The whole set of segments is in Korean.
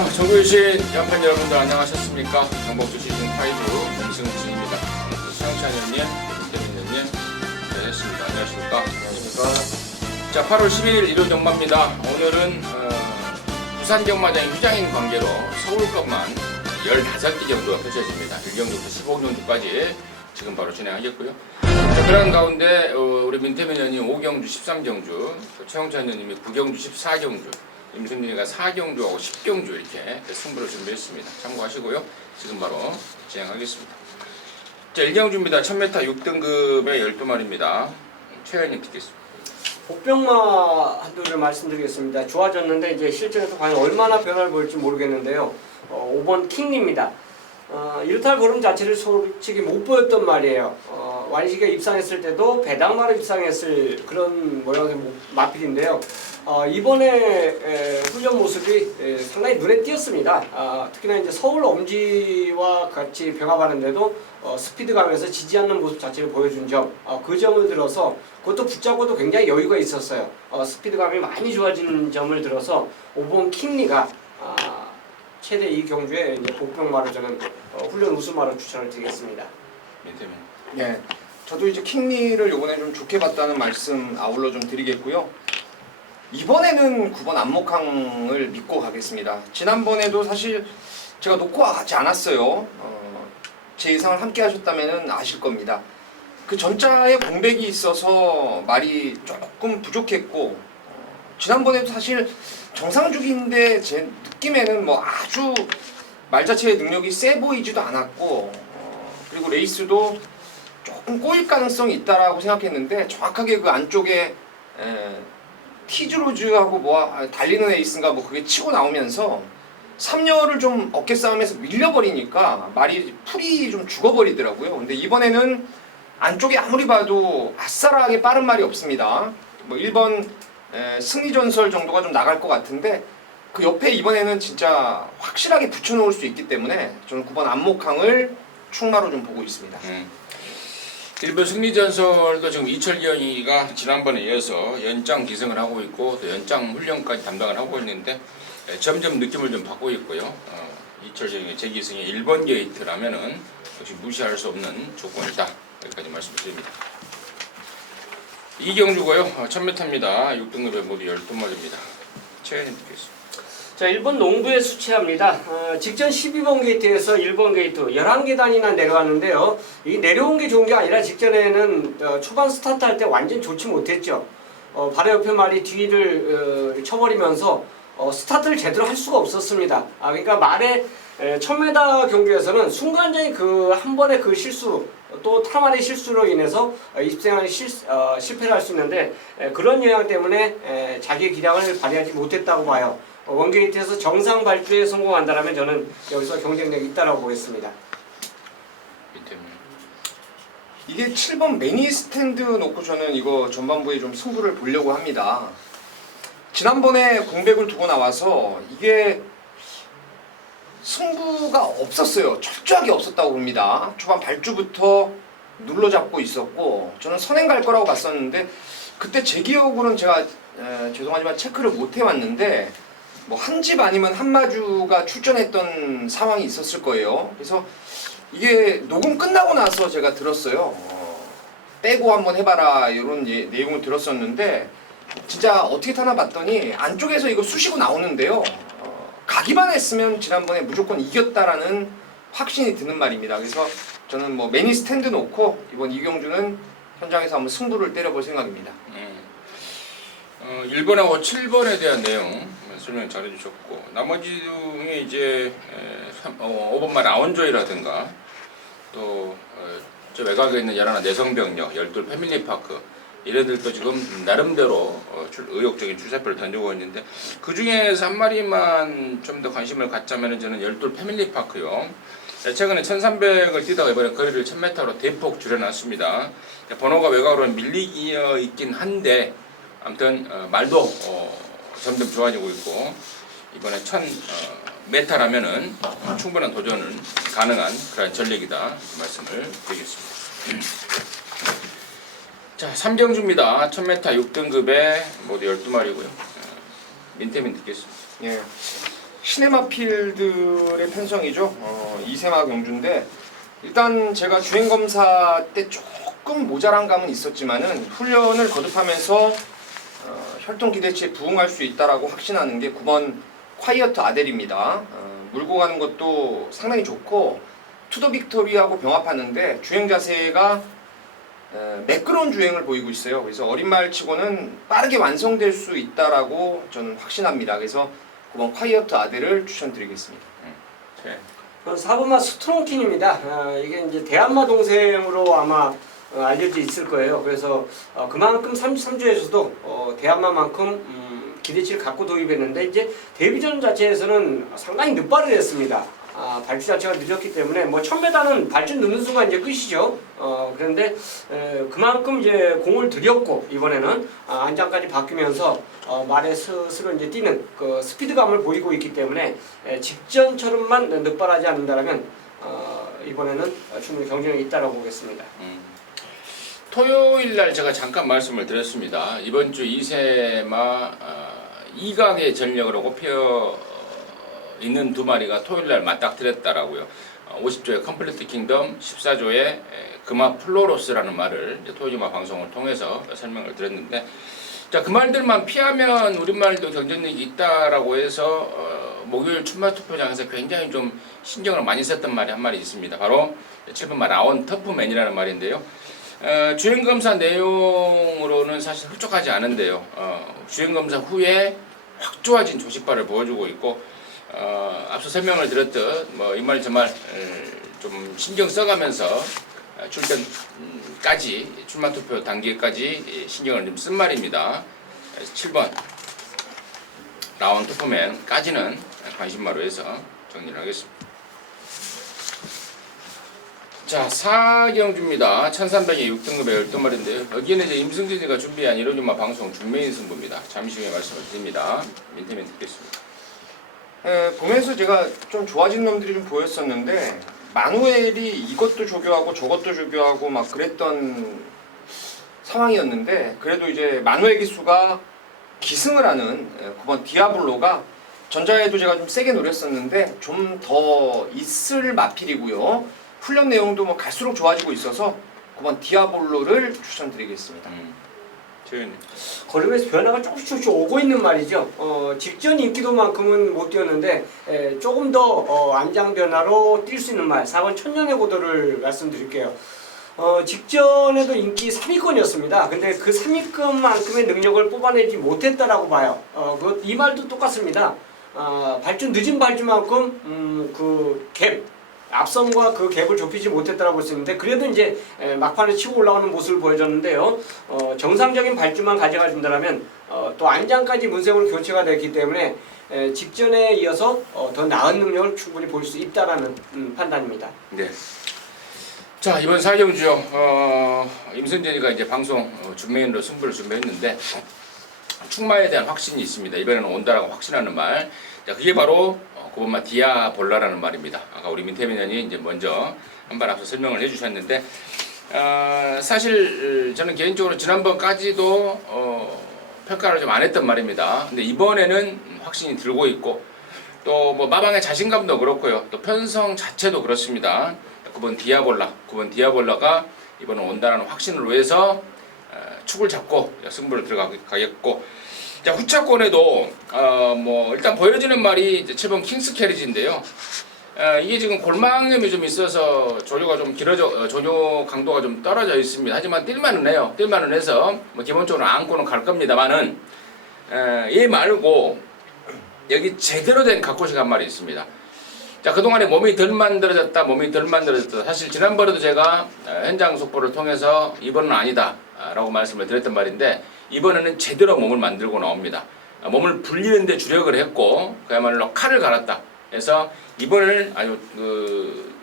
자, 전국이신 연판 여러분들 안녕하셨습니까? 정복주 시즌5 김승진입니다. 수영찬 형님, 김태민 형님, 네, 안녕하십니까? 안녕하십니까? 자, 8월 11일 일요일 경마입니다. 오늘은 부산 경마장의 휴장인 관계로 서울 것만 15개 정도가 펼쳐집니다. 1경주부터 15경주까지 지금 바로 진행하겠고요. 자, 그런 가운데 우리 민태민 형님 5경주 13경주, 최영찬 형님이 9경주 14경주, 임승진이가 4경주하고 10경주 이렇게 승부를 준비했습니다. 참고하시고요. 지금 바로 진행하겠습니다. 자, 1경주입니다. 1000m 6등급의 12마리입니다. 최 의원님 듣겠습니다. 복병마 한두를 말씀드리겠습니다. 좋아졌는데 이제 실전에서 과연 얼마나 변화를 보일지 모르겠는데요. 5번 킹리입니다. 1탈 걸음 자체를 솔직히 못 보였던 말이에요. 완식에 입상했을 때도 배당마로 입상했을 그런 모양의 마필인데요. 이번에 훈련 모습이 상당히 눈에 띄었습니다. 특히나 이제 서울 엄지와 같이 병합하는데도 스피드감에서 지지 않는 모습 자체를 보여준 점, 그 점을 들어서 그것도 붙잡고도 굉장히 여유가 있었어요. 스피드감이 많이 좋아진 점을 들어서 5번 킹리가 최대 이 경주에 이제 복병마로 저는 훈련 우승마로 추천을 드리겠습니다. 민태민. 예, 저도 이제 킹리를 이번에 좀 좋게 봤다는 말씀 아울러 좀 드리겠고요. 이번에는 9번 안목항을 믿고 가겠습니다. 지난번에도 사실 제가 놓고 하지 않았어요. 제 예상을 함께 하셨다면 아실 겁니다. 그 전자에 공백이 있어서 말이 조금 부족했고, 지난번에도 사실 정상주기인데 제 느낌에는 뭐 아주 말 자체의 능력이 세 보이지도 않았고, 그리고 레이스도 조금 꼬일 가능성이 있다라고 생각했는데 정확하게 그 안쪽에 티즈로즈하고 뭐 달리는 에이스인가 뭐 그게 치고 나오면서 3열을 좀 어깨 싸움에서 밀려버리니까 말이 풀이 좀 죽어버리더라고요. 근데 이번에는 안쪽에 아무리 봐도 아싸라하게 빠른 말이 없습니다. 뭐 1번 승리전설 정도가 좀 나갈 것 같은데 그 옆에 이번에는 진짜 확실하게 붙여놓을 수 있기 때문에 저는 9번 안목항을 충마로 좀 보고 있습니다. 1번 승리전설도 지금 이철경이가 지난번에 이어서 연장 기승을 하고 있고 또 연장 훈련까지 담당을 하고 있는데 점점 느낌을 좀 받고 있고요. 이철경의 재기승의 1번 게이트라면은 역시 무시할 수 없는 조건이다. 여기까지 말씀드립니다. 이경주고요. 1000m입니다. 6등급의 모두 12마리입니다. 최현님 듣겠습니다. 자, 1번 농부에 수치합니다. 직전 12번 게이트에서 1번 게이트 11계단이나 내려왔는데요. 이 내려온 게 좋은 게 아니라 직전에는 초반 스타트 할 때 완전 좋지 못했죠. 바로 옆에 말이 뒤를 쳐버리면서 스타트를 제대로 할 수가 없었습니다. 그러니까 말의 1000m 경기에서는 순간적인 그 한 번의 그 실수 또 타말의 실수로 인해서 입생하는 실패를 할 수 있는데 그런 영향 때문에 자기의 기량을 발휘하지 못했다고 봐요. 원게이트에서 정상 발주에 성공한다면 저는 여기서 경쟁력이 있다고 보겠습니다. 이게 7번 매니 스탠드 놓고 저는 이거 전반부에 좀 승부를 보려고 합니다. 지난번에 공백을 두고 나와서 이게 승부가 없었어요. 철저하게 없었다고 봅니다. 초반 발주부터 눌러잡고 있었고 저는 선행 갈 거라고 봤었는데 그때 제 기억으로는 제가 죄송하지만 체크를 못 해왔는데 뭐 한 집 아니면 한마주가 출전했던 상황이 있었을 거예요. 그래서 이게 녹음 끝나고 나서 제가 들었어요. 빼고 한번 해봐라 이런 내용을 들었었는데 진짜 어떻게 타나 봤더니 안쪽에서 이거 쑤시고 나오는데요. 가기만 했으면 지난번에 무조건 이겼다라는 확신이 드는 말입니다. 그래서 저는 뭐 매니 스탠드 놓고 이번 이경주는 현장에서 한번 승부를 때려볼 생각입니다. 1번하고 7번에 대한 내용 설명 잘해주셨고 나머지 중에 이제 5번말 아원조이라든가 또 저 외곽에 있는 11 내성병력 12 패밀리파크 이래들도 지금 나름대로 의욕적인 출사표를 던지고 있는데 그 중에서 한 마리만 좀 더 관심을 갖자면 저는 12 패밀리파크요. 최근에 1300을 뛰다가 이번에 거리를 1000m로 대폭 줄여놨습니다. 번호가 외곽으로는 밀리어 있긴 한데 아무튼 말도 점점 좋아지고 있고 이번에 1000m라면은 충분한 도전은 가능한 그런 전력이다 말씀을 드리겠습니다. 자, 3경주입니다. 1000m 6등급에 모두 12마리고요. 민태민 듣겠습니다. 예. 시네마 필드의 편성이죠. 이세마 경주인데 일단 제가 주행 검사 때 조금 모자란 감은 있었지만은 훈련을 거듭하면서 혈통 기대치에 부응할 수 있다라고 확신하는 게 9번 콰이어트 아델입니다. 물고 가는 것도 상당히 좋고 투더 빅토리하고 병합하는데 주행 자세가 매끄러운 주행을 보이고 있어요. 그래서 어린 말 치고는 빠르게 완성될 수 있다라고 저는 확신합니다. 그래서 9번 콰이어트 아델을 추천드리겠습니다. 네. 4번마 스트롱킹입니다. 이게 이제 대한마 동생으로 아마 알려져 있을 거예요. 그래서 그만큼 33주에서도 대한마만큼 기대치를 갖고 도입했는데 이제 데뷔전 자체에서는 상당히 늦발을 했습니다. 발주 자체가 늦었기 때문에 뭐 1000m는 발주 늦는 순간 이제 끝이죠. 그런데 그만큼 이제 공을 들였고 이번에는 안장까지 바뀌면서 말에 스스로 이제 뛰는 그 스피드감을 보이고 있기 때문에 직전처럼만 늦발하지 않는다면 이번에는 충분히 경쟁력이 있다고 보겠습니다. 토요일 날 제가 잠깐 말씀을 드렸습니다. 이번 주 이세마 2강의 전력으로 꼽혀 있는 두 마리가 토요일 날 맞닥뜨렸다라고요. 50조의 컴플리트 킹덤, 14조의 금화 플로로스라는 말을 토요일마 방송을 통해서 설명을 드렸는데, 자, 그 말들만 피하면 우리말도 경쟁력이 있다라고 해서 목요일 출마 투표장에서 굉장히 좀 신경을 많이 썼던 말이 한 마리 있습니다. 바로 7번 말 아원 터프맨이라는 말인데요. 주행검사 내용으로는 사실 흡족하지 않은데요. 주행검사 후에 확 좋아진 조직발을 보여주고 있고, 앞서 설명을 드렸듯 뭐 이 말 저 말 좀 신경 써가면서 출전까지 출마 투표 단계까지 신경을 좀 쓴 말입니다. 7번 라운 투표맨까지는 관심마로 해서 정리를 하겠습니다. 자, 4경주입니다. 1300에 6등급의 12마리인데요. 여기는 이제 임승진이가 준비한 1호주마 방송 준메인 승부입니다. 잠시 후에 말씀을 드립니다. 민태민 듣겠습니다. 보면서 제가 좀 좋아진 놈들이 좀 보였었는데 마누엘이 이것도 조교하고 저것도 조교하고 막 그랬던 상황이었는데, 그래도 이제 마누엘 기수가 기승을 하는 9번 디아블로가 전자에도 제가 좀 세게 노렸었는데 좀 더 있을 마필이고요. 훈련 내용도 뭐 갈수록 좋아지고 있어서 9번 디아블로를 추천드리겠습니다. 최현님. 걸음에서 변화가 조금씩 오고 있는 말이죠. 직전 인기도만큼은 못 뛰었는데 조금 더 안장 변화로 뛸 수 있는 말 4번 천년의 고도를 말씀드릴게요. 직전에도 인기 3위권이었습니다. 근데 그 3위권만큼의 능력을 뽑아내지 못했다라고 봐요. 이 말도 똑같습니다. 발주 늦은 발주만큼 그 갭 앞섬과 그 갭을 좁히지 못했다고 볼 수 있는데, 그래도 이제 막판에 치고 올라오는 모습을 보여줬는데요. 정상적인 발주만 가져가 준다면 또 안장까지 문생으로 교체가 됐기 때문에 직전에 이어서 더 나은 능력을 충분히 볼 수 있다라는 판단입니다. 네. 자, 이번 4경주요. 임승진이가 이제 방송 준메인으로 승부를 준비했는데 충마에 대한 확신이 있습니다. 이번에는 온다라고 확신하는 말. 자, 그게 바로 9번마 디아볼라라는 말입니다. 아까 우리 민태민 의원이 이제 먼저 한 발 앞서 설명을 해주셨는데, 사실 저는 개인적으로 지난번까지도 평가를 좀 안 했던 말입니다. 근데 이번에는 확신이 들고 있고, 또 뭐 마방의 자신감도 그렇고요. 또 편성 자체도 그렇습니다. 9번 디아볼라가 이번에 온다는 확신을 위해서 축을 잡고 승부를 들어가겠고, 자, 후차권에도 뭐 일단 보여지는 말이 이제 7번 킹스 캐리지인데요. 이게 지금 골망염이 좀 있어서 조류가 좀 길어져, 조류 강도가 좀 떨어져 있습니다. 하지만 뛸만은 해요. 뛸만은 해서 뭐 기본적으로 안고는 갈 겁니다만은, 얘 말고 여기 제대로 된 각고식 한 말이 있습니다. 자, 그동안에 몸이 덜 만들어졌다. 사실 지난번에도 제가 현장 속보를 통해서 이번은 아니다 라고 말씀을 드렸던 말인데, 이번에는 제대로 몸을 만들고 나옵니다. 몸을 불리는데 주력을 했고 그야말로 칼을 갈았다. 그래서 이번을 아주 그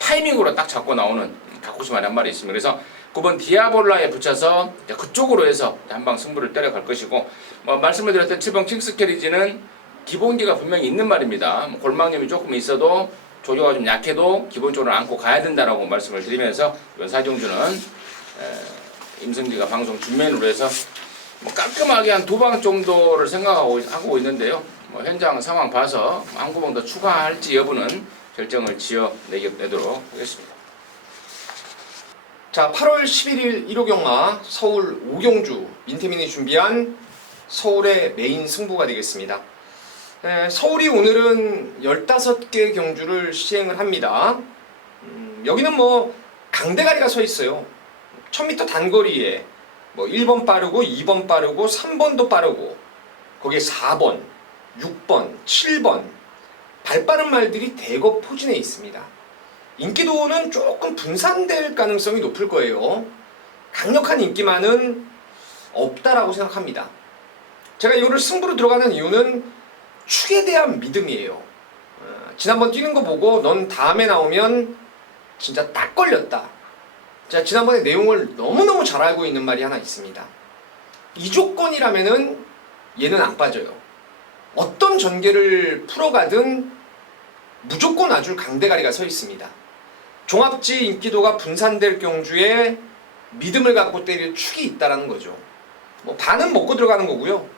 타이밍으로 딱 잡고 나오는 각고시만 한 말이 있습니다. 그래서 9번 디아볼라에 붙여서 그쪽으로 해서 한방 승부를 때려갈 것이고, 말씀을 드렸던 7번 킹스 캐리지는 기본기가 분명히 있는 말입니다. 골망염이 조금 있어도 조류가 좀 약해도 기본적으로 안고 가야 된다라고 말씀을 드리면서 이번 사정주는 임승기가 방송 준면으로 해서 뭐 깔끔하게 한 2방 정도를 생각하고 있는데요. 뭐 현장 상황 봐서 한 구멍 더 추가할지 여부는 결정을 지어내도록 하겠습니다. 자, 8월 11일 1호 경마 서울 오경주 민태민이 준비한 서울의 메인 승부가 되겠습니다. 서울이 오늘은 15개 경주를 시행을 합니다. 여기는 뭐 강대가리가 서 있어요. 1000m 단거리에 뭐 1번 빠르고 2번 빠르고 3번도 빠르고 거기에 4번, 6번, 7번 발빠른 말들이 대거 포진해 있습니다. 인기도는 조금 분산될 가능성이 높을 거예요. 강력한 인기만은 없다라고 생각합니다. 제가 이거를 승부로 들어가는 이유는 축에 대한 믿음이에요. 지난번 뛰는 거 보고 넌 다음에 나오면 진짜 딱 걸렸다. 제가 지난번에 내용을 너무너무 잘 알고 있는 말이 하나 있습니다. 이 조건이라면은 얘는 안 빠져요. 어떤 전개를 풀어가든 무조건 놔줄 강대가리가 서 있습니다. 종합지 인기도가 분산될 경주에 믿음을 갖고 때릴 축이 있다라는 거죠. 뭐 반은 먹고 들어가는 거고요.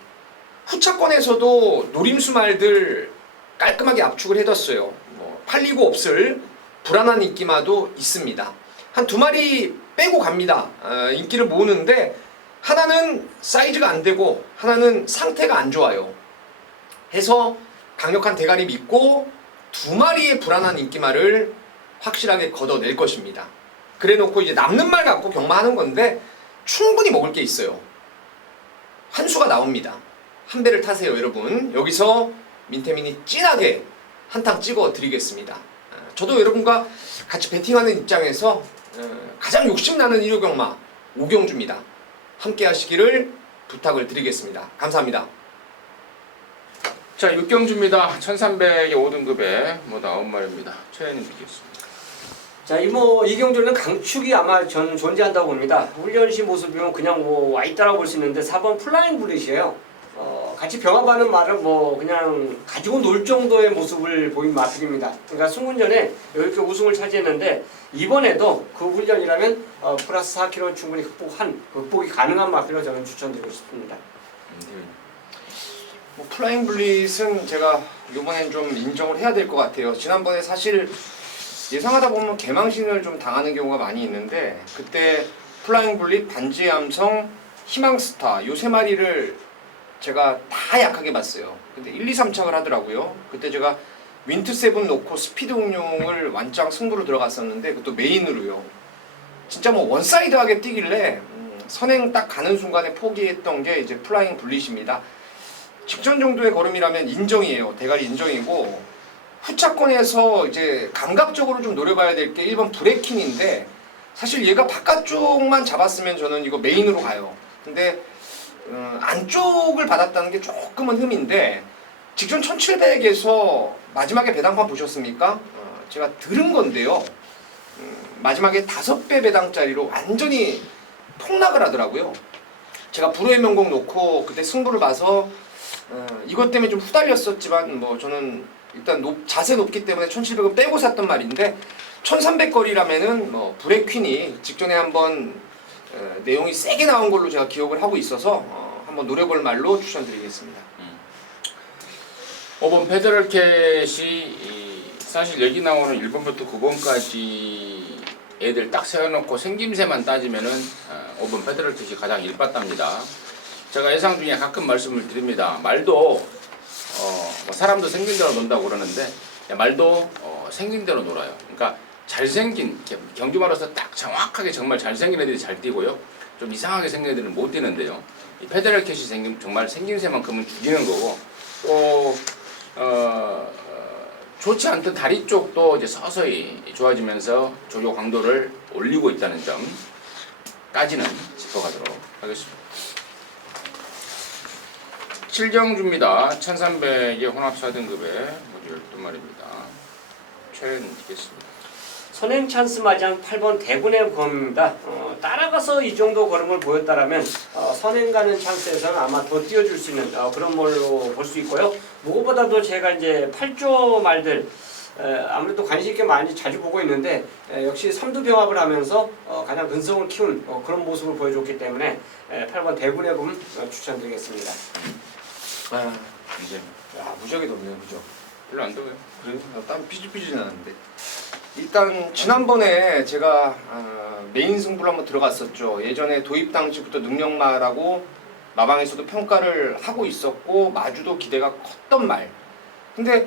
후차권에서도 노림수 말들 깔끔하게 압축을 해뒀어요. 뭐 팔리고 없을 불안한 인기마도 있습니다. 한 2마리 빼고 갑니다. 인기를 모으는데 하나는 사이즈가 안 되고 하나는 상태가 안 좋아요. 해서 강력한 대가리 믿고 2마리의 불안한 인기말을 확실하게 걷어낼 것입니다. 그래 놓고 이제 남는 말 갖고 경마하는 건데 충분히 먹을 게 있어요. 한 수가 나옵니다. 한 배를 타세요, 여러분. 여기서 민태민이 진하게 한탕 찍어 드리겠습니다. 저도 여러분과 같이 베팅하는 입장에서 가장 욕심나는 1호 경마 오경주입니다. 함께 하시기를 부탁을 드리겠습니다. 감사합니다. 자, 6경주입니다. 1300의 5등급에 뭐 나온 말입니다. 최현님 비겠습니다. 자, 이 경주는 강축이 아마 저는 존재한다고 봅니다. 훈련시 모습이면 그냥 뭐 와있다라고 볼 수 있는데 4번 플라잉 블릿이에요. 같이 병합하는 말은 뭐 그냥 가지고 놀 정도의 모습을 보인 마필입니다. 그러니까 승군전에 이렇게 우승을 차지했는데 이번에도 그 훈련이라면 플러스 4kg 충분히 극복이 가능한 마필로 저는 추천드리고 싶습니다. 뭐 플라잉 블릿은 제가 이번엔 좀 인정을 해야 될 것 같아요. 지난번에 사실 예상하다 보면 개망신을 좀 당하는 경우가 많이 있는데 그때 플라잉 블릿, 반지의 함성, 희망스타 요 3마리를 제가 다 약하게 봤어요. 근데 1, 2, 3착을 하더라고요. 그때 제가 윈트7 놓고 스피드 응용을 완짱 승부로 들어갔었는데 그것도 메인으로요. 진짜 뭐 원사이드하게 뛰길래 선행 딱 가는 순간에 포기했던 게 이제 플라잉 블릿입니다. 직전 정도의 걸음이라면 인정이에요. 대가리 인정이고 후차권에서 이제 감각적으로 좀 노려봐야 될 게 1번 브레킨인데 사실 얘가 바깥쪽만 잡았으면 저는 이거 메인으로 가요. 근데 안쪽을 받았다는 게 조금은 흠인데 직전 1700에서 마지막에 배당판 보셨습니까? 제가 들은 건데요. 마지막에 5배 배당짜리로 완전히 폭락을 하더라고요. 제가 불후의 명곡 놓고 그때 승부를 봐서 이것 때문에 좀 후달렸었지만 뭐 저는 일단 자세 높기 때문에 1700은 빼고 샀던 말인데 1300거리라면은 뭐 브레퀸이 직전에 한번 내용이 세게 나온 걸로 제가 기억을 하고 있어서 한번 노려볼 말로 추천드리겠습니다. 5번 페더럴캣이 사실 여기 나오는 1번부터 9번까지 애들 딱 세워놓고 생김새만 따지면은 5번 페더럴캣이 가장 일빠답니다. 제가 예상 중에 가끔 말씀을 드립니다. 말도 뭐 사람도 생긴 대로 논다고 그러는데 말도 생긴 대로 놀아요. 그러니까 잘생긴 경주마로서 딱 정확하게 정말 잘생긴 애들이 잘 뛰고요. 좀 이상하게 생긴 애들은 못 뛰는데요. 이 페더럴캣이 정말 생김새만큼은 죽이는 거고 또 좋지 않던 다리 쪽도 이제 서서히 좋아지면서 조교 강도를 올리고 있다는 점까지는 짚어가도록 하겠습니다. 7경주입니다. 1300의 혼합 4등급에 모두 12마리입니다. 최근 있겠습니다. 선행 찬스 맞이한 8번 대군의 검입니다. 따라가서 이 정도 걸음을 보였다라면 선행 가는 찬스에서는 아마 더 띄워줄 수 있는 그런 걸로 볼 수 있고요. 무엇보다도 제가 이제 8조 말들 아무래도 관심 있게 많이 자주 보고 있는데 역시 삼두병합을 하면서 가장 근성을 키운 그런 모습을 보여줬기 때문에 8번 대군의 검 추천드리겠습니다. 아, 이제 야 무지하게 덥네요, 그죠? 별로 안 더워요. 그래요? 땀 피질피질 나는데. 일단 지난번에 제가 메인 승부를 한번 들어갔었죠. 예전에 도입 당시부터 능력마라고 마방에서도 평가를 하고 있었고 마주도 기대가 컸던 말. 근데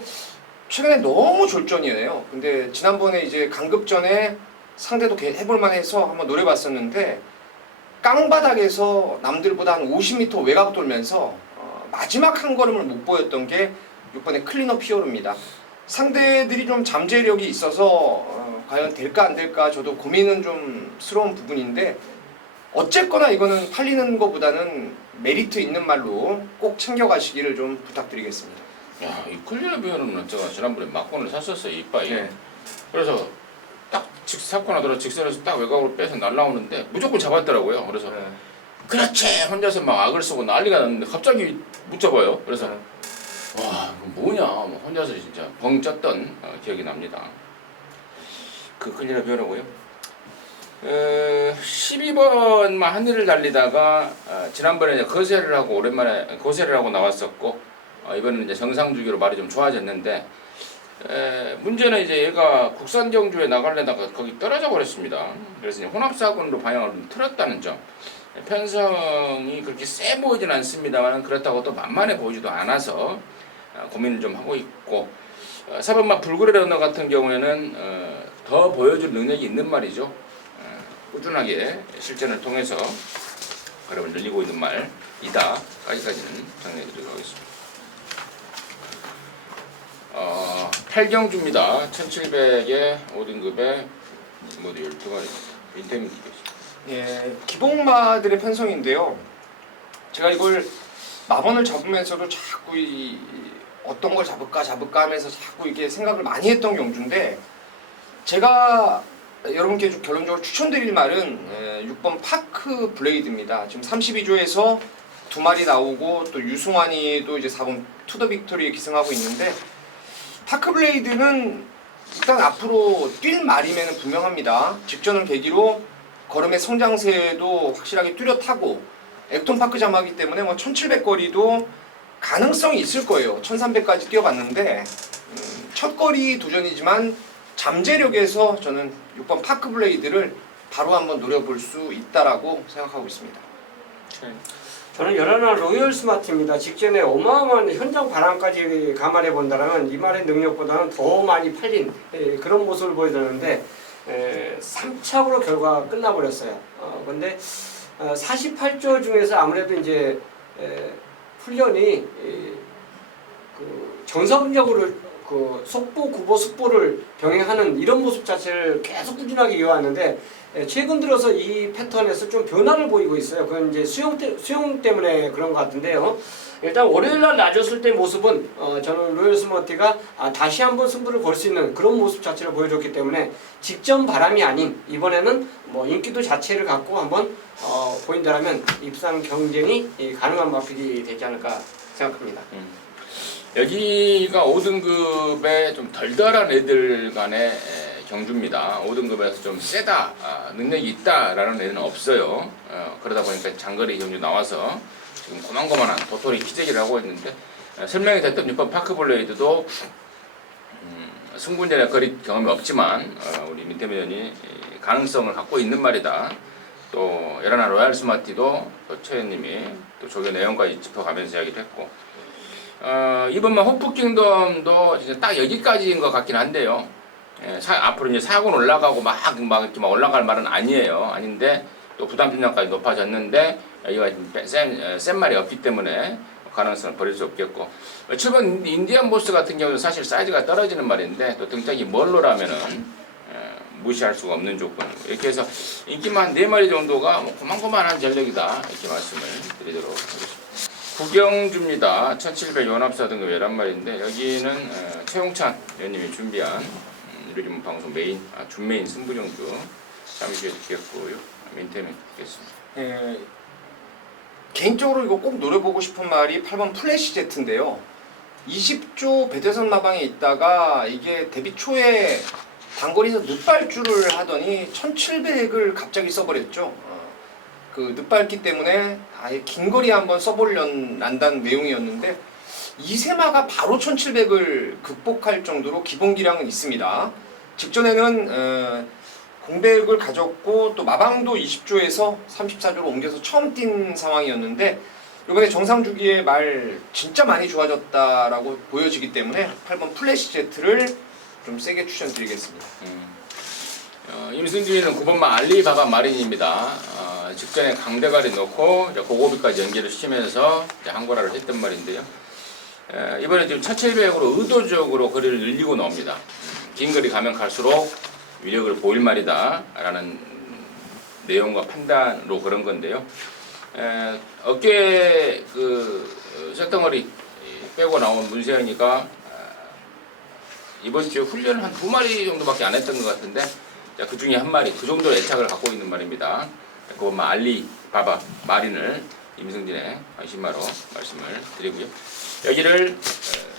최근에 너무 졸전이에요. 근데 지난번에 이제 강급전에 상대도 해볼만 해서 한번 노려봤었는데 깡바닥에서 남들보다 한 50m 외곽 돌면서 마지막 한 걸음을 못 보였던 게 6번의 클리너 피오르입니다. 상대들이 좀 잠재력이 있어서 과연 될까 안 될까 저도 고민은 좀 스러운 부분인데 어쨌거나 이거는 팔리는 것보다는 메리트 있는 말로 꼭 챙겨가시기를 좀 부탁드리겠습니다. 야, 이 클리어 비어는 제가 지난번에 막권을 샀었어요, 이빠이. 네. 그래서 딱 사고 나더라 직선에서 딱 외곽으로 빼서 날라오는데 무조건 잡았더라고요. 그래서 네. 그렇지 혼자서 막 악을 쓰고 난리가 났는데 갑자기 못 잡아요. 그래서 네. 와 이거 뭐냐 뭐 혼자서 진짜 벙 쪘던 기억이 납니다. 그 클리어 비어라고요? 12번만 하늘을 달리다가 지난번에 이제 거세를 하고 오랜만에 거세를 하고 나왔었고 이번에는 이제 정상주기로 말이 좀 좋아졌는데 문제는 이제 얘가 국산 경주에 나가려다가 거기 떨어져 버렸습니다. 그래서 이제 혼합사군으로 방향을 좀 틀었다는 점. 편성이 그렇게 세 보이진 않습니다만 그렇다고 또 만만해 보이지도 않아서 고민을 좀 하고 있고 4번마 불그레 러너 같은 경우에는 더 보여줄 능력이 있는 말이죠. 꾸준하게 실전을 통해서 여러분 늘리고 있는 말이다까지는 정리해드리도록 하겠습니다. 8경주입니다. 1700에 5등급에 모두 12마리입니다. 인템이 되겠습니다. 예, 기복마들의 편성인데요. 제가 이걸 마번을 잡으면서도 자꾸 어떤 걸 잡을까 하면서 자꾸 이게 생각을 많이 했던 경주인데 제가 여러분께 결론적으로 추천드릴 말은 6번 파크 블레이드입니다. 지금 32조에서 2마리 나오고 또 유승환이도 이제 4번 투더 빅토리에 기승하고 있는데 파크 블레이드는 일단 앞으로 뛸 말이면 분명합니다. 직전을 계기로 걸음의 성장세도 확실하게 뚜렷하고 액톤 파크 자마기 때문에 뭐 1700거리도 가능성이 있을 거예요. 1300까지 뛰어봤는데 첫 거리 도전이지만 잠재력에서 저는 6번 파크 블레이드를 바로 한번 노려볼 수 있다라고 생각하고 있습니다. 저는 11월 로열 스마트입니다. 직전에 어마어마한 현장 바람까지 감안해 본다면 이 말의 능력보다는 더 많이 팔린 그런 모습을 보여줬는데 3착으로 결과가 끝나버렸어요. 근데 48조 중에서 아무래도 이제 훈련이 그 정석적으로 그 속보, 구보, 숙보를 병행하는 이런 모습 자체를 계속 꾸준하게 이어왔는데 최근 들어서 이 패턴에서 좀 변화를 보이고 있어요. 그건 이제 수영 때문에 그런 것 같은데요. 일단 월요일날 낮았을 때 모습은 저는 로열 스머티가 다시 한번 승부를 걸 수 있는 그런 모습 자체를 보여줬기 때문에 직전 바람이 아닌 이번에는 뭐 인기도 자체를 갖고 한번 보인다라면 입상 경쟁이 가능한 마필이 되지 않을까 생각합니다. 여기가 5등급의 좀 덜덜한 애들 간의 경주입니다. 5등급에서 좀 세다, 능력이 있다라는 애는 없어요. 그러다 보니까 장거리 경주 나와서 지금 고만고만한 도토리 기재기를 하고 있는데 설명이 됐던 6번 파크블레이드도 승군전의 거리 경험이 없지만 우리 민태민이 가능성을 갖고 있는 말이다. 또 여라나 로얄 스마티도 또 최현님이 또 조교 내용까지 짚어가면서 이야기를 했고 이번만 호프 킹덤도 이제 딱 여기까지인 것 같긴 한데요. 앞으로 이제 4군 올라가고 막 이렇게 막 올라갈 말은 아니에요. 아닌데 또 부담 편향까지 높아졌는데 여기가 센 말이 없기 때문에 가능성을 버릴 수 없겠고 7번 인디안 보스 같은 경우는 사실 사이즈가 떨어지는 말인데 또 등짝이 멀로라면은 무시할 수가 없는 조건이고 이렇게 해서 인기만 4마리 정도가 뭐 고만고만한 전력이다 이렇게 말씀을 드리도록 하겠습니다. 구경주입니다. 1700 연합사 등급 11마리인데 여기는 최용찬 의원님이 준비한 유리문 방송 메인 준메인 승부경주 잠시 후에 듣겠고요. 민태민 듣겠습니다. 예, 개인적으로 이거 꼭 노려보고 싶은 말이 8번 플래시 제트인데요. 20조 배대선 마방에 있다가 이게 데뷔 초에 단거리에서 늦발주를 하더니 1700을 갑자기 써버렸죠. 그 늦밟기 때문에 아예 긴 거리 한번 써보려는 내용이었는데 이세마가 바로 1700을 극복할 정도로 기본 기량은 있습니다. 직전에는 공백을 가졌고 또 마방도 20조에서 34조로 옮겨서 처음 뛴 상황이었는데 이번에 정상 주기에 말 진짜 많이 좋아졌다라고 보여지기 때문에 8번 플래시 제트를 좀 세게 추천드리겠습니다. 임승진이는 9번마 알리바바 마린입니다. 직전에 강대가리 넣고 이제 고고비까지 연계를 시키면서 이제 항고라를 했던 말인데요. 이번에 지금 1700으로 의도적으로 거리를 늘리고 나옵니다. 긴 거리 가면 갈수록 위력을 보일 말이다 라는 내용과 판단으로 그런 건데요. 어깨 그 쇳덩어리 빼고 나온 문세현이가 이번 주에 훈련을 한 2마리 정도밖에 안 했던 것 같은데 그 중에 한 마리 그 정도 애착을 갖고 있는 말입니다. 그것만 알리바바 마린을 임승진의 관심마로 말씀을 드리고요. 여기를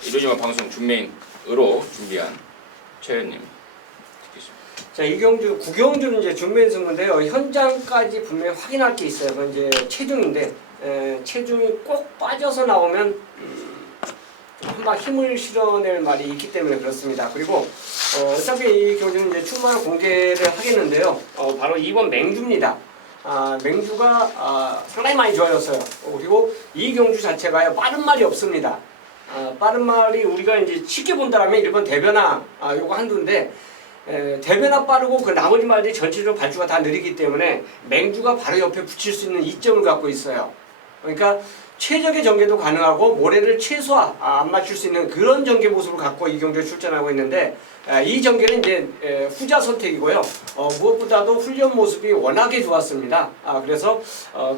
이로영화 방송 준메인으로 준비한 최현님 듣겠습니다. 자, 이경주, 구경주는 이제 준비한 승부인데요. 현장까지 분명히 확인할 게 있어요. 그건 이제 체중인데 체중이 꼭 빠져서 나오면 한방 힘을 실어낼 말이 있기 때문에 그렇습니다. 그리고 어차피 이 경주는 이제 충분한 공개를 하겠는데요. 바로 2번 맹주입니다. 맹주가 상당히 많이 좋아졌어요. 그리고 이 경주 자체가요 빠른 말이 없습니다. 빠른 말이 우리가 이제 쉽게 본다면 1번 대변화 요거 한두인데 대변화 빠르고 그 나머지 말들이 전체적으로 발주가 다 느리기 때문에 맹주가 바로 옆에 붙일 수 있는 이점을 갖고 있어요. 그러니까 최적의 전개도 가능하고 모래를 최소화 안 맞출 수 있는 그런 전개 모습을 갖고 이경주에 출전하고 있는데 이 전개는 이제 후자 선택이고요. 무엇보다도 훈련 모습이 워낙에 좋았습니다. 그래서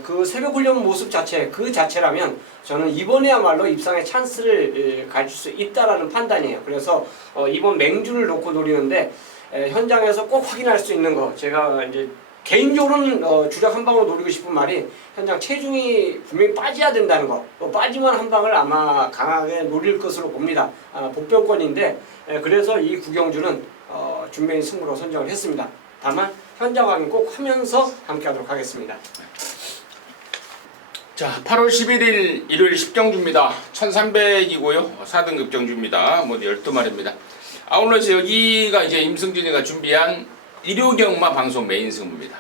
그 새벽 훈련 모습 자체 그 자체라면 저는 이번에야말로 입상의 찬스를 가질 수 있다라는 판단이에요. 그래서 이번 맹주를 놓고 노리는데 현장에서 꼭 확인할 수 있는 거 제가 이제 개인적으로는 주력 한 방으로 노리고 싶은 말이 현장 체중이 분명히 빠져야 된다는 거. 빠지면 한 방을 아마 강하게 노릴 것으로 봅니다. 복병권인데 그래서 이 구경주는 준비인 승부로 선정을 했습니다. 다만 현장 확인 꼭 하면서 함께하도록 하겠습니다. 자, 8월 11일 일요일 10경주입니다. 1300이고요. 4등급 경주입니다. 모두 12마리입니다. 아울러서 여기가 이제 임승진이가 준비한 일요경마 방송 메인 승부입니다.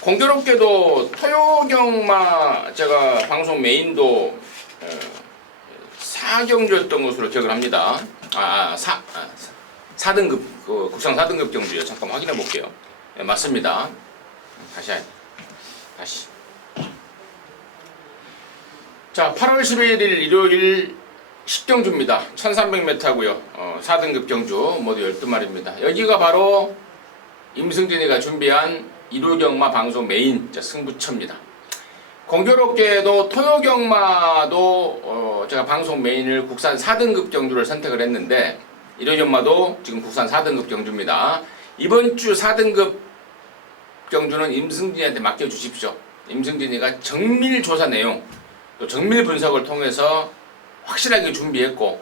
공교롭게도 토요경마 제가 방송 메인도 4경주였던 것으로 기억을 합니다. 4등급 국상 4등급 경주요. 잠깐 확인해 볼게요. 네, 맞습니다. 다시. 자, 8월 11일 일요일 10경주입니다. 1300m고요. 4등급 경주 모두 12마리입니다. 여기가 바로 임승진이가 준비한 일요경마 방송 메인 승부처입니다. 공교롭게도 토요경마도 제가 방송 메인을 국산 4등급 경주를 선택을 했는데 일요경마도 지금 국산 4등급 경주입니다. 이번 주 4등급 경주는 임승진이한테 맡겨주십시오. 임승진이가 정밀 조사 내용 또 정밀 분석을 통해서 확실하게 준비했고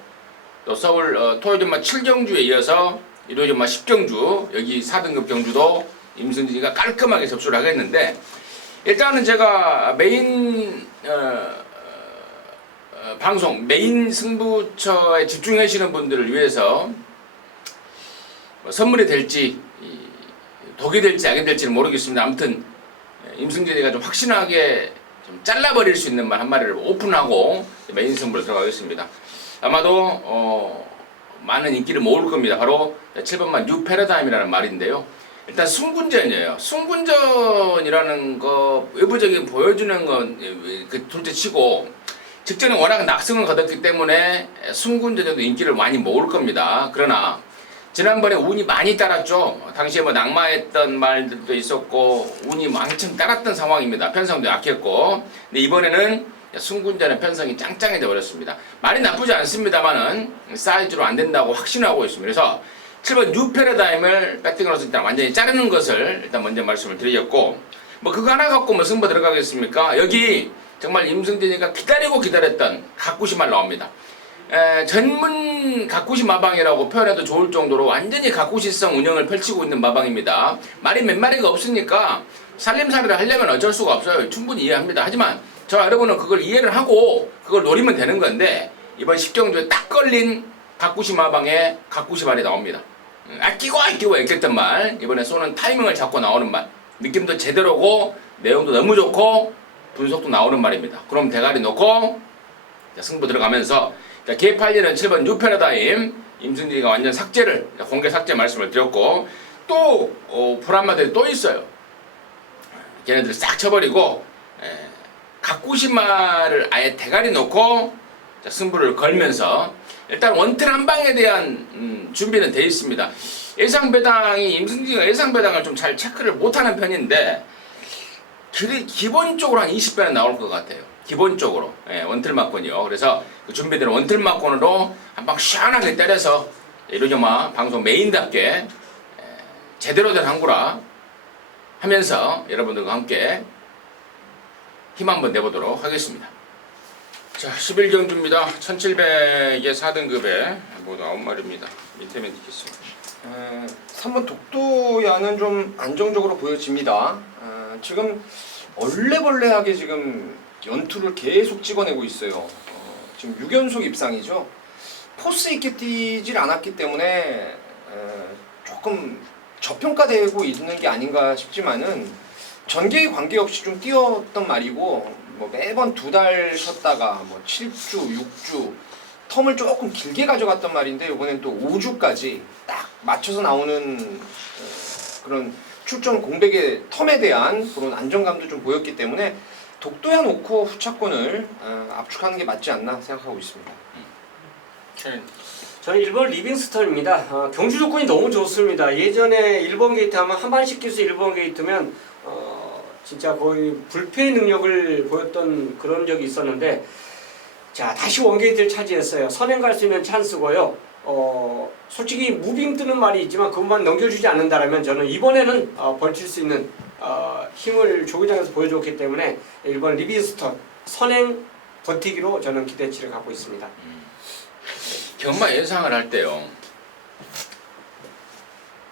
또 서울 토요경마 7경주에 이어서 일요경마 10경주 여기 4등급 경주도 임승진이가 깔끔하게 접수를 하겠는데 일단은 제가 메인 방송 메인 승부처에 집중하시는 분들을 위해서 선물이 될지 독이 될지 악이 될지는 모르겠습니다. 아무튼 임승진이가 좀 확신하게 좀 잘라버릴 수 있는 말 한 마리를 오픈하고 메인 승부로 들어가겠습니다. 아마도 많은 인기를 모을 겁니다. 바로 7번만 뉴 패러다임이라는 말인데요. 일단 순군전이에요. 순군전이라는 거 외부적인 보여주는 건 그 둘째치고 직전에 워낙 낙승을 거뒀기 때문에 순군전에도 인기를 많이 모을 겁니다. 그러나 지난번에 운이 많이 따랐죠. 당시에 뭐 낙마했던 말들도 있었고 운이 왕창 따랐던 상황입니다. 편성도 약했고 근데 이번에는 순군전의 편성이 짱짱해져 버렸습니다. 말이 나쁘지 않습니다만은 사이즈로 안 된다고 확신하고 있습니다. 그래서 7번 뉴 패러다임을 배팅으로서 일단 완전히 자르는 것을 일단 먼저 말씀을 드리겠고 뭐 그거 하나 갖고 뭐 승부 들어가겠습니까? 여기 정말 임승진이가 기다렸던 가꾸시 말 나옵니다. 전문 가꾸시 마방이라고 표현해도 좋을 정도로 완전히 가꾸시성 운영을 펼치고 있는 마방입니다. 말이 몇 마리가 없으니까 살림살이를 하려면 어쩔 수가 없어요. 충분히 이해합니다. 하지만 저 여러분은 그걸 이해를 하고 그걸 노리면 되는 건데 이번 10경주에 딱 걸린 가쿠시마방에 가쿠시말이 나옵니다. 아끼고 아꼈던 말, 이번에 쏘는 타이밍을 잡고 나오는 말, 느낌도 제대로고 내용도 너무 좋고 분석도 나오는 말입니다. 그럼 대가리 놓고 승부 들어가면서 개팔리는 7번 뉴패러다임 임승진이가 완전 삭제를 공개 삭제 말씀을 드렸고 또 불안마들이 또 있어요. 걔네들 싹 쳐버리고 가쿠시마를 아예 대가리 놓고 승부를 걸면서 일단 원틀 한 방에 대한 준비는 돼 있습니다. 예상배당이 임승진이가 예상배당을 좀 잘 체크를 못하는 편인데 기본적으로 한 20배는 나올 것 같아요. 기본적으로 원틀 막권이요. 그래서 그 준비된 원틀 막권으로 한 방 시원하게 때려서 이러저마 방송 메인답게 제대로 된 한구라 하면서 여러분들과 함께 힘 한번 내보도록 하겠습니다. 자, 11경주입니다. 1700의 4등급에 모두 9마리입니다. 밑에면 있겠습니다. 3번 독도야는 좀 안정적으로 보여집니다. 지금 얼레벌레하게 지금 연투를 계속 찍어내고 있어요. 지금 6연속 입상이죠. 포스 있게 뛰질 않았기 때문에 조금 저평가되고 있는 게 아닌가 싶지만은 전개에 관계없이 좀 뛰었던 말이고 뭐 매번 2달 쉬었다가 뭐 7주, 6주 텀을 조금 길게 가져갔던 말인데 이번엔 또 5주까지 딱 맞춰서 나오는 그런 출전 공백의 텀에 대한 그런 안정감도 좀 보였기 때문에 독도야 놓고 후차권을 압축하는 게 맞지 않나 생각하고 있습니다. 저는 1번 리빙스턴입니다. 경주 조건이 너무 좋습니다. 예전에 1번 게이트 하면 한 반씩 끼서 1번 게이트면 진짜 거의 불패의 능력을 보였던 그런 적이 있었는데 자 다시 원게이트를 차지했어요. 선행 갈 수 있는 찬스고요. 솔직히 무빙 뜨는 말이 있지만 그것만 넘겨주지 않는다면 저는 이번에는 버틸 수 있는 힘을 조기장에서 보여줬기 때문에 1번 리빙스턴 선행 버티기로 저는 기대치를 갖고 있습니다. 경마 예상을 할 때요.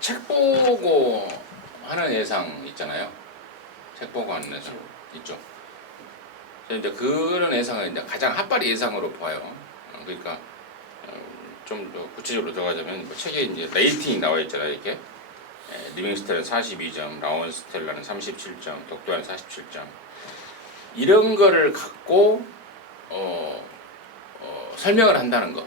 책 보고 하는 예상 있잖아요. 책 보고 하는 예상 있죠. 이제 그런 예상을 이제 가장 핫바리 예상으로 봐요. 그러니까 좀 더 구체적으로 들어가자면 뭐 책에 이제 레이팅이 나와 있잖아요. 이렇게 리빙스턴은 42점, 라온스텔라는 37점, 독도는 47점. 이런 거를 갖고 설명을 한다는 거.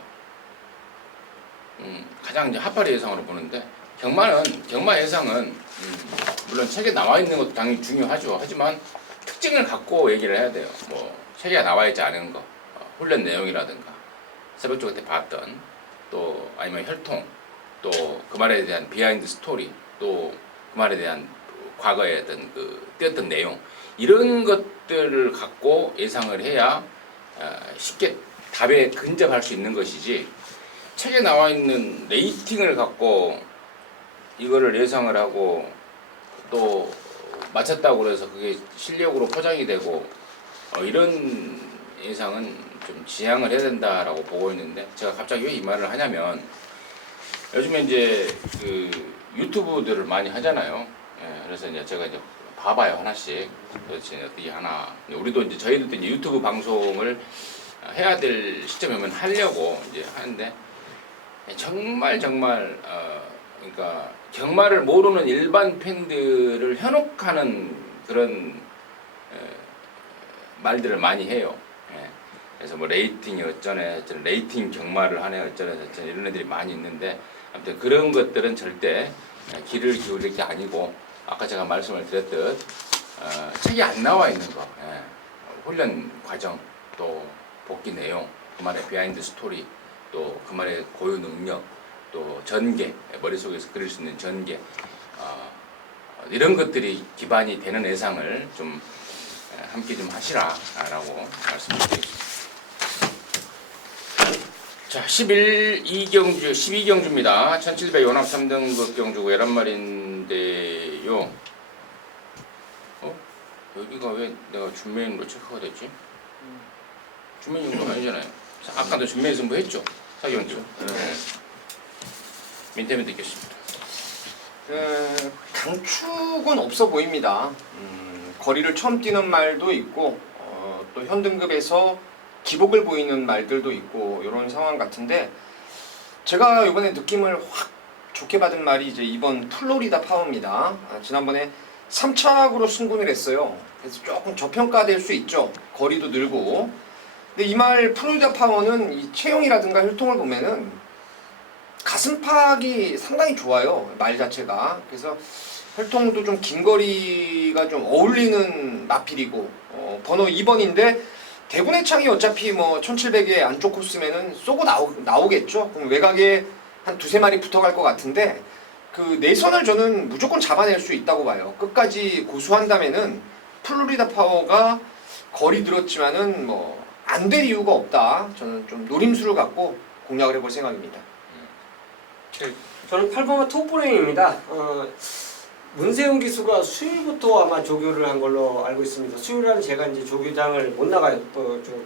가장 이제 핫바리 예상으로 보는데 경마 예상은 물론 책에 나와 있는 것도 당연히 중요하죠. 하지만 특징을 갖고 얘기를 해야 돼요. 뭐 책에 나와 있지 않은 거, 훈련 내용이라든가 새벽조 그때 봤던 또 아니면 혈통 또 그 말에 대한 비하인드 스토리 또 그 말에 대한 과거의 어떤 그 뛰었던 내용 이런 것들을 갖고 예상을 해야 쉽게 답에 근접할 수 있는 것이지 책에 나와 있는 레이팅을 갖고 이거를 예상을 하고 또 맞췄다고 그래서 그게 실력으로 포장이 되고 이런 예상은 좀 지양을 해야 된다라고 보고 있는데 제가 갑자기 왜 이 말을 하냐면 요즘에 이제 그 유튜브들을 많이 하잖아요. 그래서 이제 제가 이제 봐봐요 하나씩 도대체 어떻게 하나. 우리도 이제 저희도 이제 유튜브 방송을 해야 될 시점이면 하려고 이제 하는데 정말 그러니까 경마를 모르는 일반 팬들을 현혹하는 그런 말들을 많이 해요. 그래서 뭐 레이팅이 어쩌네, 레이팅 경마를 하네, 어쩌네, 저쩌네 이런 애들이 많이 있는데 아무튼 그런 것들은 절대 귀를 기울일 게 아니고 아까 제가 말씀을 드렸듯 책에 안 나와 있는 거, 훈련 과정, 또 복귀 내용, 그 말의 비하인드 스토리, 또 그 말의 고유 능력, 또 전개, 머릿속에서 그릴 수 있는 전개 이런 것들이 기반이 되는 예상을 좀 함께 좀 하시라라고 말씀드리겠습니다. 자, 12경주입니다. 1700 연합 3등급 경주고 11마리인데요. 여기가 왜 내가 준메인으로 체크가 됐지? 준메인 정도는 아니잖아요. 아까도 준메인 승부 했죠? 4경주. 민태면 듣겠습니다. 강축은 없어 보입니다. 거리를 처음 뛰는 말도 있고 또 현등급에서 기복을 보이는 말들도 있고 이런 상황 같은데 제가 이번에 느낌을 확 좋게 받은 말이 이제 이번 플로리다 파워입니다. 지난번에 3착으로 승분을 했어요. 그래서 조금 저평가될 수 있죠. 거리도 늘고. 근데 이 말 플로리다 파워는 이 체형이라든가 혈통을 보면은 가슴팍이 상당히 좋아요. 말 자체가. 그래서 혈통도 좀 긴 거리가 좀 어울리는 마필이고 번호 2번인데 대군의 창이 어차피 뭐 1700의 안쪽 코스면은 쏘고 나오겠죠. 그럼 외곽에 한 두세 마리 붙어갈 것 같은데 그 내선을 저는 무조건 잡아낼 수 있다고 봐요. 끝까지 고수한다면은 플로리다 파워가 거리 늘었지만은 뭐 안 될 이유가 없다. 저는 좀 노림수를 갖고 공략을 해볼 생각입니다. 저는 8번과 톱브레인입니다. 문세훈 기수가 수요일부터 아마 조교를 한 걸로 알고 있습니다. 수요일날은 제가 이제 조교장을 못 나가요.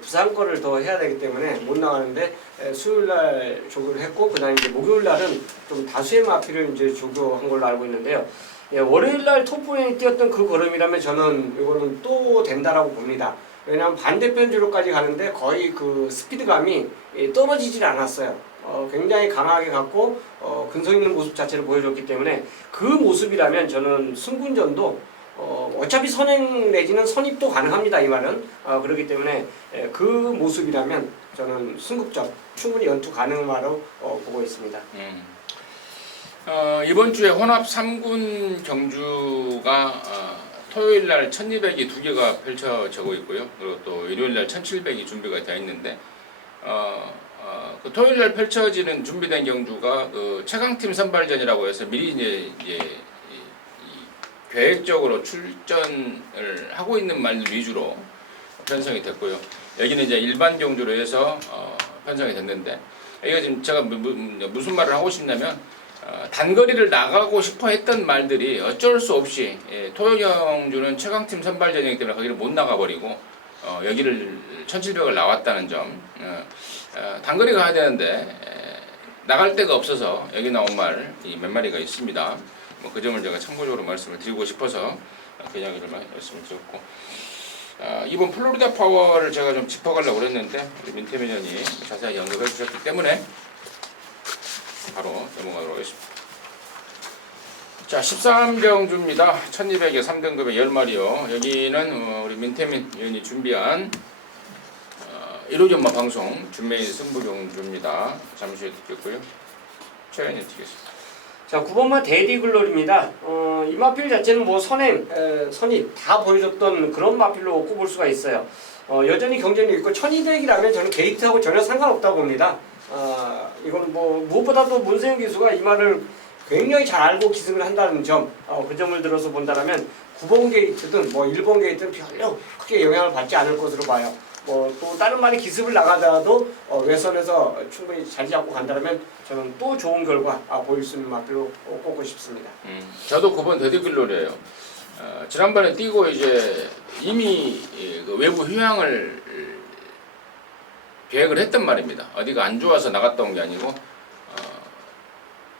부산 거를 더 해야 되기 때문에 못 나가는데 수요일날 조교를 했고 그다음에 이제 목요일날은 좀 다수의 마피를 이제 조교한 걸로 알고 있는데요. 예, 월요일날 톱브레인이 뛰었던 그 걸음이라면 저는 이거는 또 된다라고 봅니다. 왜냐하면 반대편 주로까지 가는데 거의 그 스피드감이 떨어지질 않았어요. 굉장히 강하게 갔고 근성 있는 모습 자체를 보여줬기 때문에 그 모습이라면 저는 승군전도 어차피 선행 내지는 선입도 가능합니다. 이 말은 그렇기 때문에 그 모습이라면 저는 승급전 충분히 연투 가능하다고 보고 있습니다. 이번 주에 혼합 3군 경주가 토요일 날 1200이 두 개가 펼쳐지고 있고요. 그리고 또 일요일 날 1700이 준비가 되어 있는데 그 토요일 날 펼쳐지는 준비된 경주가 그 최강팀 선발전이라고 해서 미리 이제 계획적으로 출전을 하고 있는 말들 위주로 편성이 됐고요. 여기는 이제 일반 경주로 해서 편성이 됐는데 이거 지금 제가 무슨 말을 하고 싶냐면 단거리를 나가고 싶어 했던 말들이 어쩔 수 없이 토요 경주는 최강팀 선발전이기 때문에 거기를 못 나가버리고 여기를 1700을 나왔다는 점. 단거리 가야 되는데 나갈 데가 없어서 여기 나온 말 몇 마리가 있습니다. 뭐 그 점을 제가 참고적으로 말씀을 드리고 싶어서 그냥 이런 말씀을 드렸고 이번 플로리다 파워를 제가 좀 짚어가려고 그랬는데 우리 민태민 의원이 자세하게 언급해 주셨기 때문에 바로 넘어가도록 하겠습니다. 자, 13경주입니다. 1200에 3등급의 10마리요. 여기는 우리 민태민 의원이 준비한 1호 전마 방송 준메인 승부경주입니다. 잠시 후에 듣겠고요. 최현이 듣겠습니다. 자, 9번마 데디글로리입니다. 이 마필 자체는 뭐 선입 다 보여줬던 그런 마필로 꼽을 수가 있어요. 여전히 경쟁력 있고 1200이라면 저는 게이트하고 전혀 상관없다고 봅니다. 이거는 뭐 무엇보다도 문세윤 기수가 이 말을 굉장히 잘 알고 기승을 한다는 점, 그 점을 들어서 본다면 9번 게이트든 뭐 1번 게이트든 별로 크게 영향을 받지 않을 것으로 봐요. 또 다른 말이 기습을 나가더라도 외선에서 충분히 자리 잡고 간다면 저는 또 좋은 결과 보일 수 있는 마필로 꼽고 싶습니다. 저도 9번 데디글로리예요. 지난번에 뛰고 이제 이미 그 외부 휴양을 계획을 했단 말입니다. 어디가 안 좋아서 나갔다 온 게 아니고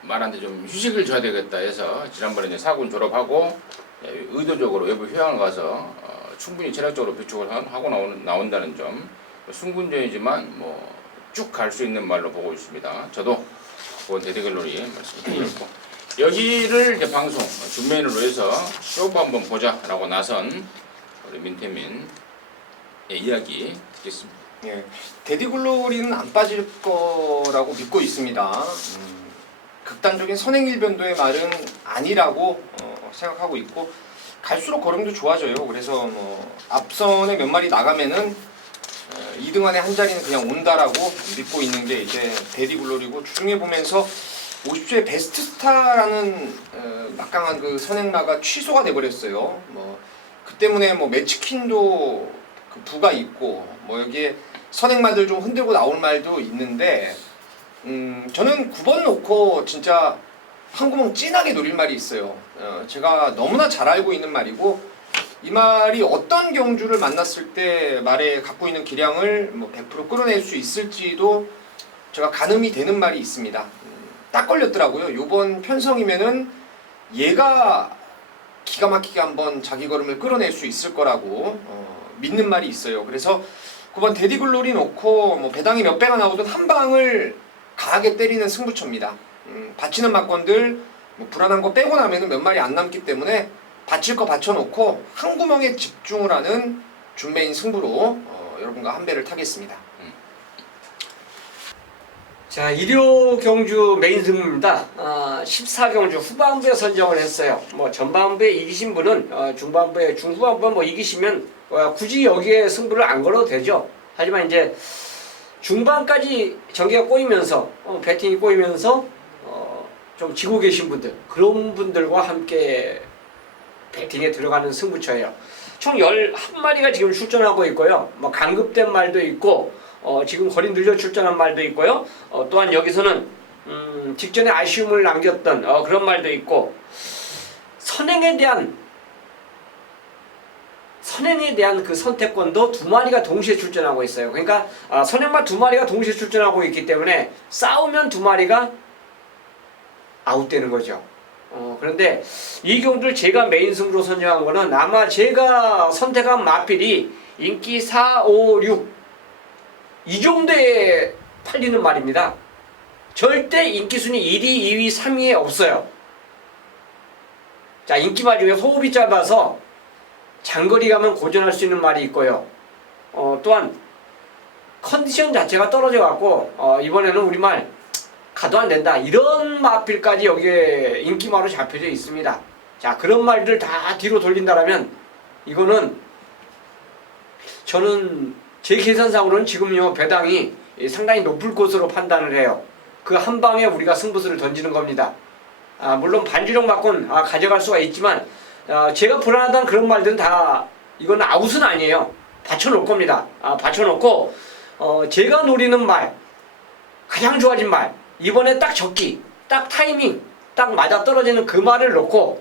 말한테 좀 휴식을 줘야 되겠다 해서 지난번에 이제 4군 졸업하고 의도적으로 외부 휴양을 가서 충분히 체력적으로 비축을 하고 나온다는 점. 승군전이지만 뭐 쭉 갈 수 있는 말로 보고 있습니다. 저도 그건 데디글로리 말씀드렸고 여기를 이제 방송 준메인으로 해서 쇼부 한번 보자라고 나선 우리 민태민 이야기 듣겠습니다. 예, 데디글로리는 안 빠질 거라고 믿고 있습니다. 극단적인 선행일변도의 말은 아니라고 생각하고 있고 갈수록 걸음도 좋아져요. 그래서 뭐 앞선에 몇 마리 나가면은 2등 안에 한 자리는 그냥 온다라고 믿고 있는 게 이제 데디글로리고 주중에 보면서 50주의 베스트스타라는 막강한 그 선행마가 취소가 돼버렸어요. 뭐 그 때문에 뭐 매치킨도 그 부가 있고 뭐 여기에 선행마들 좀 흔들고 나올 말도 있는데 저는 9번 놓고 진짜 한 구멍 진하게 노릴 말이 있어요. 제가 너무나 잘 알고 있는 말이고 이 말이 어떤 경주를 만났을 때 말에 갖고 있는 기량을 뭐 100% 끌어낼 수 있을지도 제가 가늠이 되는 말이 있습니다. 딱 걸렸더라고요. 요번 편성이면은 얘가 기가 막히게 한번 자기 걸음을 끌어낼 수 있을 거라고 믿는 말이 있어요. 그래서 9번 데디글로리 놓고 뭐 배당이 몇 배가 나오든 한 방을 강하게 때리는 승부처입니다. 받치는 막건들 뭐 불안한 거 빼고 나면은 몇 마리 안 남기 때문에 받칠 거 받쳐놓고 한 구멍에 집중을 하는 준매인 승부로 여러분과 한 배를 타겠습니다. 자, 일요 경주 메인 승부입니다. 14경주 후반부에 선정을 했어요. 뭐 전반부에 이기신 분은 중반부에 중후반부에 뭐 이기시면 굳이 여기에 승부를 안 걸어도 되죠. 하지만 이제 중반까지 전개가 꼬이면서 배팅이 꼬이면서 좀 지고 계신 분들, 그런 분들과 함께 배팅에 들어가는 승부처예요. 총 11마리가 지금 출전하고 있고요. 뭐 강급된 말도 있고 지금 거리 늘려 출전한 말도 있고요. 또한 여기서는 직전에 아쉬움을 남겼던 그런 말도 있고, 선행에 대한 그 선택권도 2마리가 동시에 출전하고 있어요. 그러니까 선행만 2마리가 동시에 출전하고 있기 때문에 싸우면 2마리가 아웃되는 거죠. 그런데 이 경주를 제가 메인 승부로 선정한 거는 아마 제가 선택한 마필이 인기 4, 5, 6 이 정도에 팔리는 말입니다. 절대 인기순위 1위, 2위, 3위에 없어요. 자, 인기말 중에 호흡이 짧아서 장거리 가면 고전할 수 있는 말이 있고요. 또한 컨디션 자체가 떨어져 갖고 이번에는 우리말 가도 안 된다, 이런 마필까지 여기에 인기말로 잡혀져 있습니다. 자, 그런 말들 다 뒤로 돌린다라면 이거는 저는 제 계산상으로는 지금요 배당이 상당히 높을 것으로 판단을 해요. 그 한 방에 우리가 승부수를 던지는 겁니다. 물론 반주력 막곤 가져갈 수가 있지만 제가 불안하다는 그런 말들은 다 이건 아웃은 아니에요. 받쳐놓을 겁니다. 받쳐놓고 제가 노리는 말, 가장 좋아진 말, 이번에 딱 적기, 딱 타이밍, 딱 맞아떨어지는 그 말을 놓고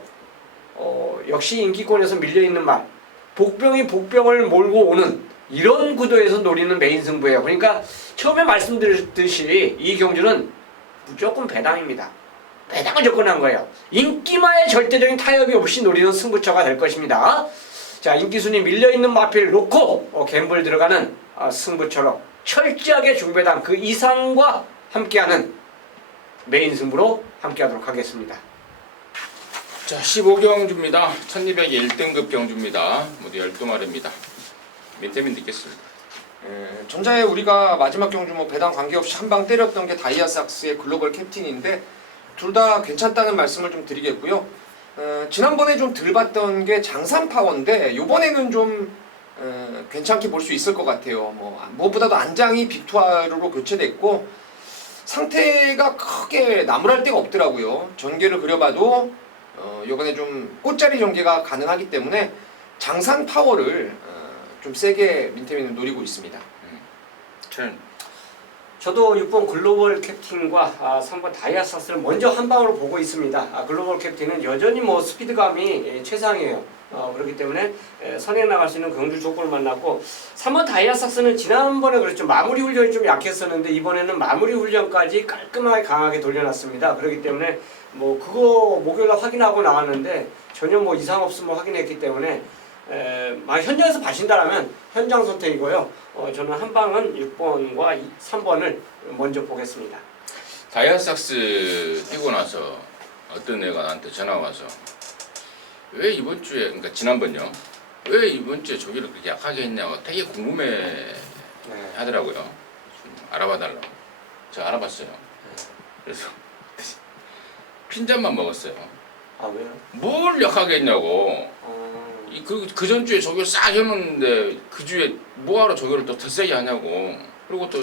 역시 인기권에서 밀려있는 말, 복병이 복병을 몰고 오는 이런 구도에서 노리는 메인 승부예요. 그러니까 처음에 말씀드렸듯이 이 경주는 무조건 배당입니다. 배당을 접근한 거예요. 인기마의 절대적인 타협이 없이 노리는 승부처가 될 것입니다. 자, 인기순위 밀려있는 마필을 놓고 갬블 들어가는 승부처로 철저하게 중배당 그 이상과 함께하는 메인 승부로 함께하도록 하겠습니다. 자, 15경주입니다. 1200이 1등급 경주입니다. 모두 12마리입니다. 민태민 듣겠습니다. 전자에 우리가 마지막 경주 뭐 배당 관계없이 한 방 때렸던 게 다이아삭스의 글로벌 캡틴인데 둘 다 괜찮다는 말씀을 좀 드리겠고요. 지난번에 좀 덜 봤던 게 장산파워인데 이번에는 좀 괜찮게 볼 수 있을 것 같아요. 무엇보다도 안장이 빅투아르로 교체됐고 상태가 크게 나무랄 데가 없더라고요. 전개를 그려봐도 이번에 좀 꽃자리 전개가 가능하기 때문에 장산 파워를 좀 세게 민태민은 노리고 있습니다. 저도 6번 글로벌 캡틴과 3번 다이아삭스를 먼저 한 방으로 보고 있습니다. 글로벌 캡틴은 여전히 뭐 스피드감이 최상이에요. 그렇기 때문에 선에 나갈 수 있는 경주 조건을 만났고, 3번 다이아삭스는 지난번에 그랬죠. 마무리 훈련이 좀 약했었는데 이번에는 마무리 훈련까지 깔끔하게 강하게 돌려놨습니다. 그렇기 때문에 뭐 그거 목요일날 확인하고 나왔는데 전혀 뭐 이상 없음을 확인했기 때문에 현장에서 봐신다라면 현장 선택이고요. 저는 한 방은 6번과 3번을 먼저 보겠습니다. 다이아삭스 뛰고 나서 어떤 애가 나한테 전화 와서 왜 이번 주에, 그러니까 지난번요, 왜 이번 주에 저기를 그렇게 약하게 했냐고 되게 궁금해 하더라고요. 좀 알아봐 달라고. 제가 알아봤어요. 그래서 핀잔만 먹었어요. 왜요? 뭘 약하게 했냐고. 그 전주에 저기를 싹 해놓는데 그 주에 뭐하러 저기를 또 더 세게 하냐고. 그리고 또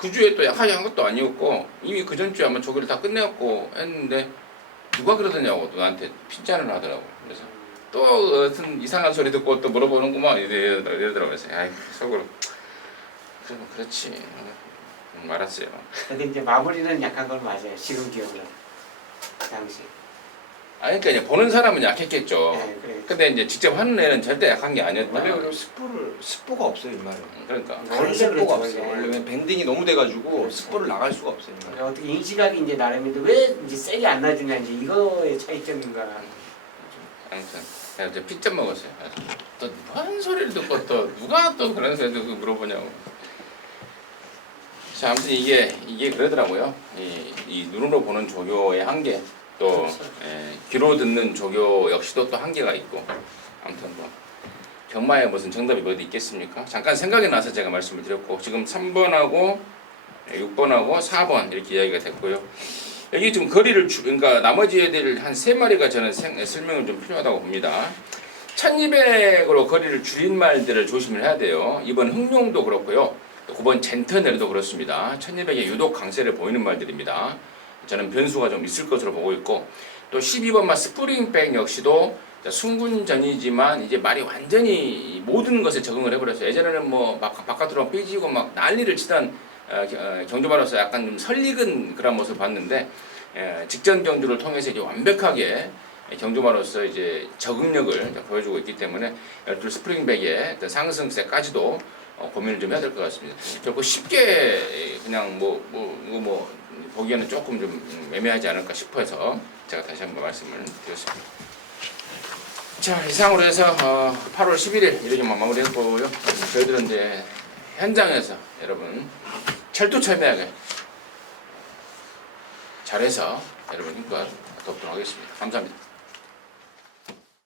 그 주에 또 약하게 한 것도 아니었고 이미 그 전주에 아마 저기를 다 끝내었고 했는데 누가 그러더냐고 또 나한테 핀잔을 하더라고. 그래서 또 어떤 이상한 소리 듣고 또 물어보는구만 이러더라고요. 그래서 아이 속으로 그러면 그렇지. 근데 이제 마무리는 약한 건 맞아요. 지금 기억은 당시. 아니 그러니까 이제 보는 사람은 약했겠죠. 네, 그래. 근데 이제 직접 하는 애는 절대 약한 게 아니었다. 원래 그리고 스포가 없어요 이 말은. 그러니까 원래 그렇죠, 스포가 그렇죠. 없어요. 네. 원래 밴딩이 너무 돼가지고 그렇죠. 스포를 나갈 수가 없어요 이 말은. 어떻게 인식하기 이제 나름인데 왜 이제 세게 안 놔주냐 이제 이거의 차이점인가. 아무튼 내가 이제 피자 먹었어요. 또 무슨 소리를 듣고 또 누가 또 그런 소리 듣고 물어보냐고. 자, 아무튼 이게 그러더라고요. 이 눈으로 보는 조교의 한계, 또 귀로 듣는 조교 역시도 또 한계가 있고. 아무튼 뭐 경마에 무슨 정답이 어디 있겠습니까? 잠깐 생각이 나서 제가 말씀을 드렸고 지금 3번하고 6번하고 4번 이렇게 이야기가 됐고요. 여기 좀 거리를 그러니까 나머지 애들 한 3마리가 저는 설명을 좀 필요하다고 봅니다. 1200으로 거리를 줄인 말들을 조심을 해야 돼요. 이번 흑룡도 그렇고요. 또 9번 젠터네르도 그렇습니다. 1200에 유독 강세를 보이는 말들입니다. 저는 변수가 좀 있을 것으로 보고 있고 또 12번마 스프링백 역시도 순군전이지만 이제 말이 완전히 모든 것에 적응을 해버렸어요. 예전에는 뭐 바깥으로 삐지고 막 난리를 치던 경주마로서 약간 좀 설익은 그런 모습을 봤는데 직전 경주를 통해서 이제 완벽하게 경주마로서 이제 적응력을 보여주고 있기 때문에 열둘 스프링백의 상승세까지도 고민을 좀 해야 될 것 같습니다. 결국 쉽게 그냥 이거 보기에는 조금 좀 애매하지 않을까 싶어서 제가 다시 한번 말씀을 드렸습니다. 자, 이상으로 해서 8월 11일 이렇게만 마무리했고요. 저희들은 이제 현장에서 여러분 철두철미하게 잘해서 여러분 힘껏 돕도록 하겠습니다. 감사합니다.